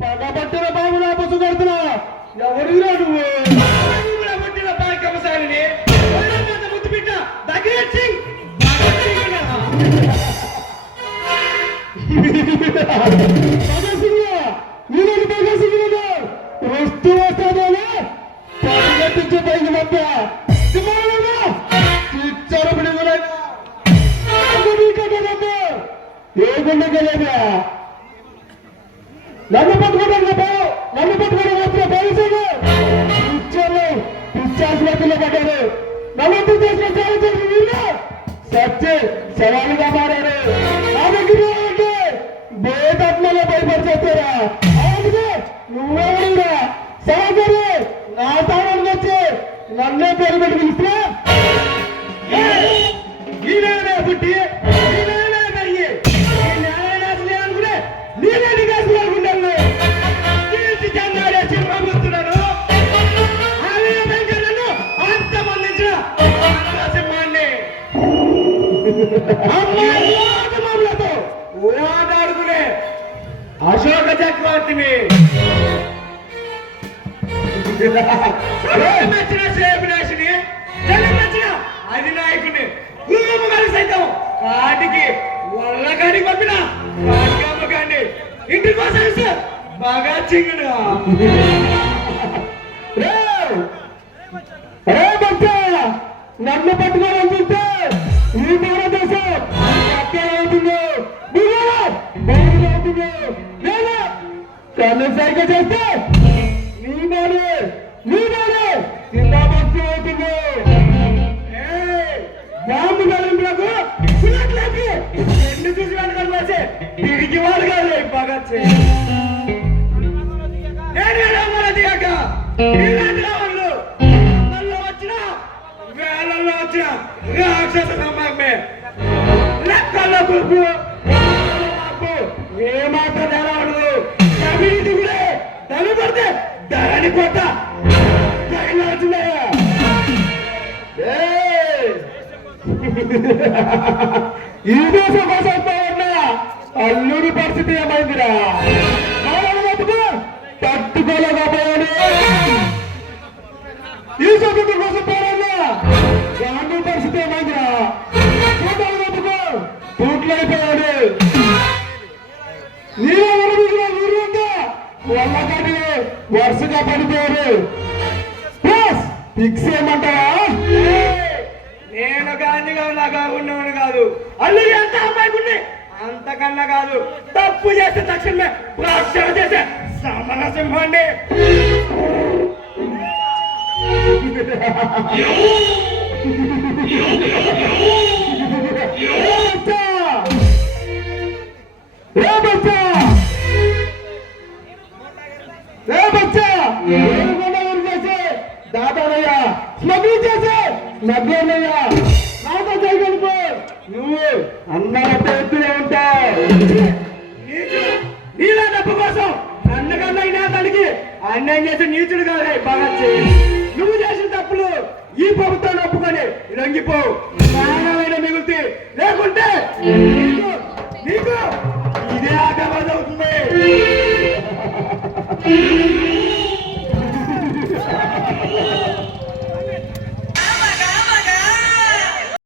పగబట్టిన బాబు నా బస్సు కొడుతున్నా ఎవరిరా నువ్వు పట్టిన బాధ్యమశాలిని ముద్దు బిడ్డ దగ్గర వస్తూ వస్తానే పరిగెత్తించే పైకి మధ్య ఏ గుండె నన్ను పట్టుకోవడం వచ్చిన పోలీసులు పిచ్చాసుపత్రిలో పడ్డారు. నన్ను చేసిన సచ్చి శవాలుగా మారారు. నా దగ్గర అంటే బేతత్మలో భయపడిచేస్తారా? అవును నువ్వెవరురా సహోదరు నా స్థానానికి వచ్చి నన్నే పేరు పెట్టి పిలిస్తే పుట్టి ఓడాడుకునే అశోక చక్రవర్తిని నచ్చిన శ్రేయభిలాషిని నచ్చిన అధినాయకుని గురువు గారి సైతం కాటికి వల్లగాడికి పంపిన కాటికమ్మగాడిని ఇంటికి కోసం బాగా చింగుడు నన్ను పట్టుకోవాలని చూస్తే ఈ భారతదేశం అవుతుంది లేదా కన్ను సరిగ్గా చేస్తే నీ బాడే జిందాబాద్ అవుతుంది. బాంబు గలింపులకు రెండు చూసినట్టు కలిసి తిరిగి వాళ్ళు కాదు బాగా రాక్షస సమాజమే లెక్కల్లో గుర్పు ఏమాత్రం ధర ఉండదు. అభివృద్ధి కూడా ధర పడితే ధరని కొట్ట ఈ దేశం కోసం అల్లుడి పరిస్థితి ఏమైందిరా? తట్టుకోలేకపోయాడు. ఈ స్వతంత్రం కోసం పోరాడినా గాంధీ పరిస్థితి ఏమైందిరా? పూట్లయిపోయాడు. నీరు ఉంటే వల్లకాటి వరుసగా పడిపోయాడు. ఫిక్స్ ఏమంటారా? నేను గాంధీగా నాకు ఉన్నవాడు కాదు. అల్లుడి ఎంత అమ్మాయికుండే అంతకన్నా కాదు. తప్పు చేస్తే తక్షణమే ప్రక్షణ చేసే సమరసింహండి. దాదానయ్య స్మగ్లింగ్ చేసే నగ్గయ్య నాతో చేయగలుపు నువ్వు అందరంతా ఎత్తునే ఉంటావు. నీలా డబ్బు కోసం నన్నకన్నా అయినా దానికి అన్యాయం చేసే నీచుడు కాదు. బాగా నువ్వు చేసిన తప్పులు ఈ ప్రభుత్వాన్ని ఒప్పుకొని లొంగిపోవు. ప్రాణమైన మిగులుతీ లేకుంటే నీకు